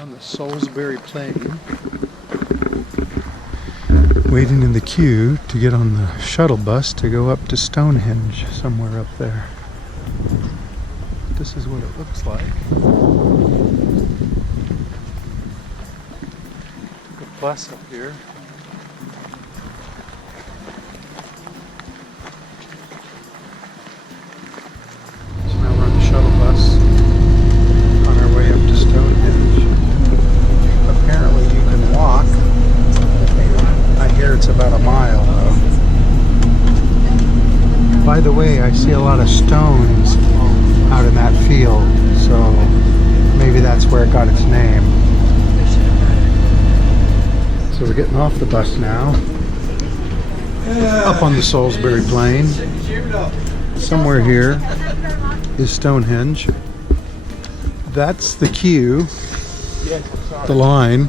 On the Salisbury Plain, waiting in the queue to get on the shuttle bus to go up to Stonehenge, somewhere up there. This is what it looks like. The bus up here. So now we're on the shuttle bus on our way up to Stonehenge. Apparently you can walk. I hear it's about a mile though. By the way, I see a lot of stones out in that field, so maybe that's where it got its name. So we're getting off the bus now, up on the Salisbury Plain. Somewhere here is Stonehenge. That's the queue, the line,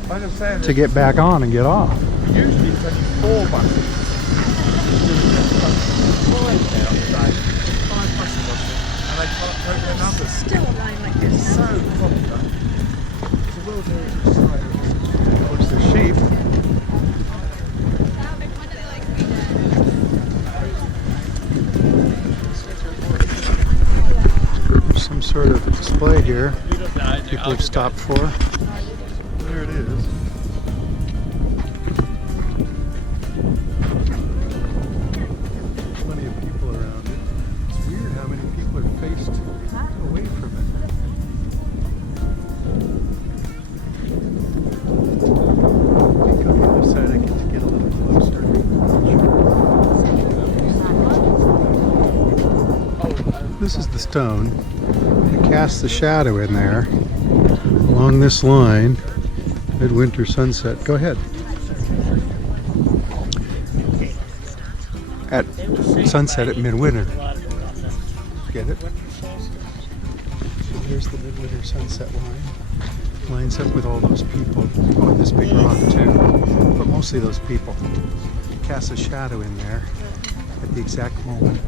to get back on and get off. Usually 24 buses. And they can't cope with numbers. Still a line like this. So popular. It's a well-known society. Of course, the sheep. There's some sort of display here people have stopped for. There it is. Plenty of people around it. It's weird how many people are faced away from it. I think on the other side I get to get a little closer. This is the stone. It casts the shadow in there along this line at winter sunset. Go ahead. At sunset at midwinter. Get it? So there's the midwinter sunset line. Lines up with all those people. Oh, this big rock too. But mostly those people. Casts a shadow in there at the exact moment.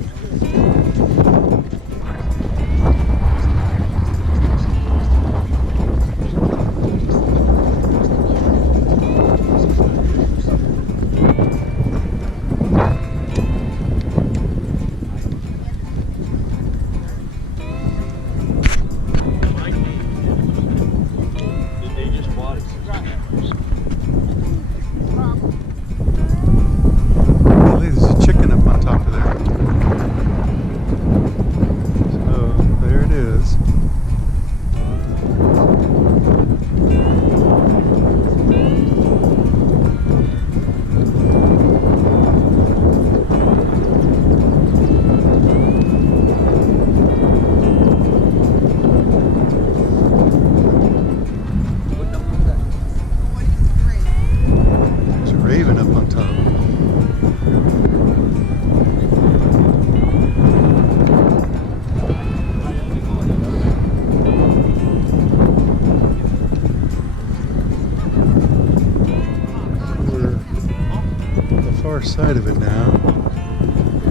Side of it now.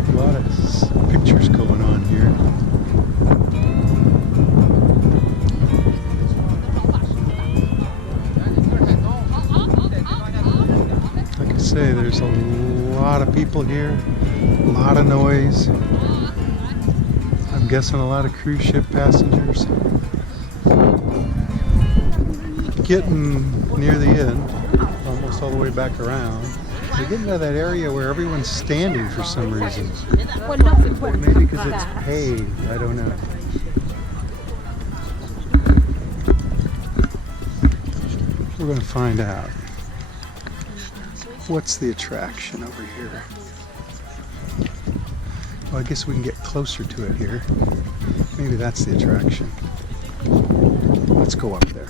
A lot of pictures going on here. Like I say, there's a lot of people here, a lot of noise. I'm guessing a lot of cruise ship passengers. Getting near the end, almost all the way back around. We're getting to that area where everyone's standing for some reason. Maybe because it's paved, I don't know. We're going to find out. What's the attraction over here? Well, I guess we can get closer to it here. Maybe that's the attraction. Let's go up there.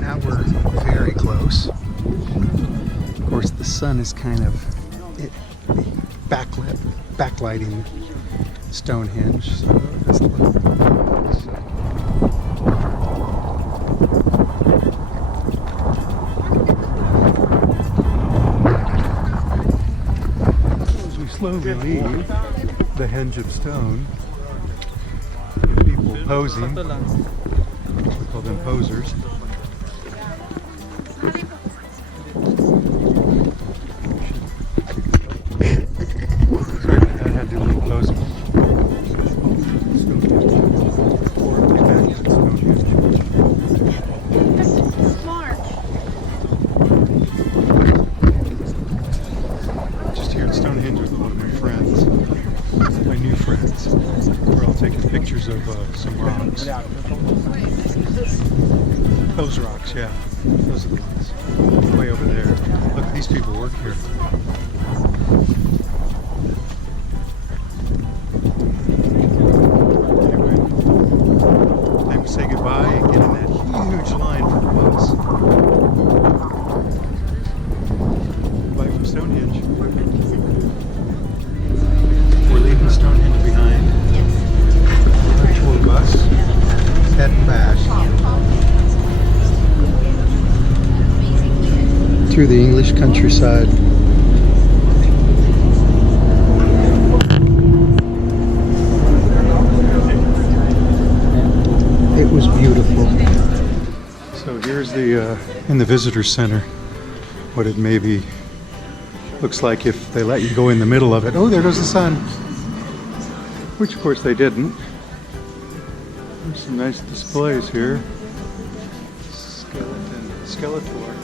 Now we're very close. Of course, the sun is kind of backlighting Stonehenge, so it doesn't look so. As we slowly leave the henge of stone, with people posing, we call them posers. Those rocks, yeah. Those are the ones. Way over there. Look, these people work here. Anyway, time to say goodbye and get in that huge line for the bus. Goodbye from Stonehenge. We're leaving Stonehenge behind. Tour bus. Heading back through the English countryside. It was beautiful. So here's the in the visitor center what it maybe looks like if they let you go in the middle of it. Oh, there goes the sun, which of course they didn't. There's some nice displays here. Skeletor.